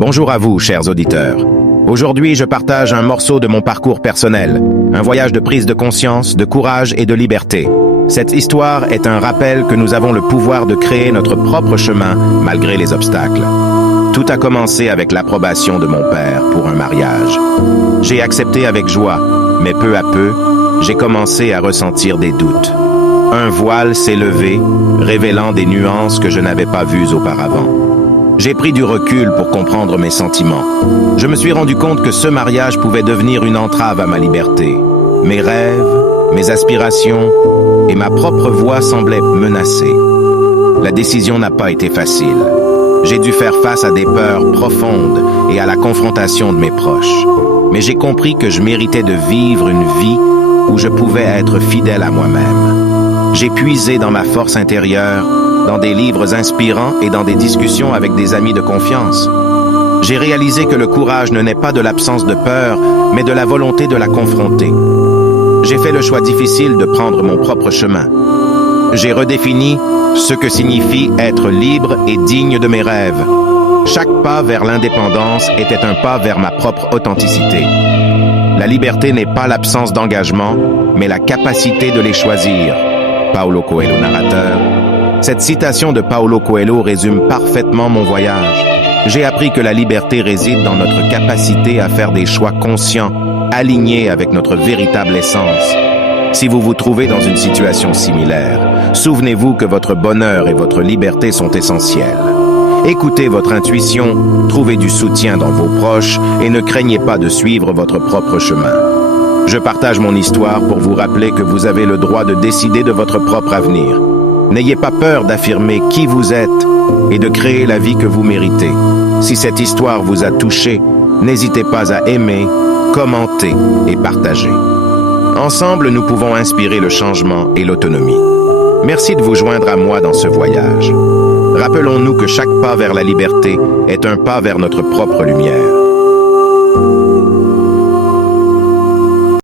Bonjour à vous, chers auditeurs. Aujourd'hui, je partage un morceau de mon parcours personnel, un voyage de prise de conscience, de courage et de liberté. Cette histoire est un rappel que nous avons le pouvoir de créer notre propre chemin malgré les obstacles. Tout a commencé avec l'approbation de mon père pour un mariage. J'ai accepté avec joie, mais peu à peu, j'ai commencé à ressentir des doutes. Un voile s'est levé, révélant des nuances que je n'avais pas vues auparavant. J'ai pris du recul pour comprendre mes sentiments. Je me suis rendu compte que ce mariage pouvait devenir une entrave à ma liberté. Mes rêves, mes aspirations et ma propre voix semblaient menacées. La décision n'a pas été facile. J'ai dû faire face à des peurs profondes et à la confrontation de mes proches. Mais j'ai compris que je méritais de vivre une vie où je pouvais être fidèle à moi-même. J'ai puisé dans ma force intérieure, dans des livres inspirants et dans des discussions avec des amis de confiance. J'ai réalisé que le courage ne naît pas de l'absence de peur, mais de la volonté de la confronter. J'ai fait le choix difficile de prendre mon propre chemin. J'ai redéfini ce que signifie être libre et digne de mes rêves. Chaque pas vers l'indépendance était un pas vers ma propre authenticité. La liberté n'est pas l'absence d'engagement, mais la capacité de les choisir. Paulo Coelho, narrateur. Cette citation de Paulo Coelho résume parfaitement mon voyage. J'ai appris que la liberté réside dans notre capacité à faire des choix conscients, alignés avec notre véritable essence. Si vous vous trouvez dans une situation similaire, souvenez-vous que votre bonheur et votre liberté sont essentiels. Écoutez votre intuition, trouvez du soutien dans vos proches et ne craignez pas de suivre votre propre chemin. Je partage mon histoire pour vous rappeler que vous avez le droit de décider de votre propre avenir. N'ayez pas peur d'affirmer qui vous êtes et de créer la vie que vous méritez. Si cette histoire vous a touché, n'hésitez pas à aimer, commenter et partager. Ensemble, nous pouvons inspirer le changement et l'autonomie. Merci de vous joindre à moi dans ce voyage. Rappelons-nous que chaque pas vers la liberté est un pas vers notre propre lumière.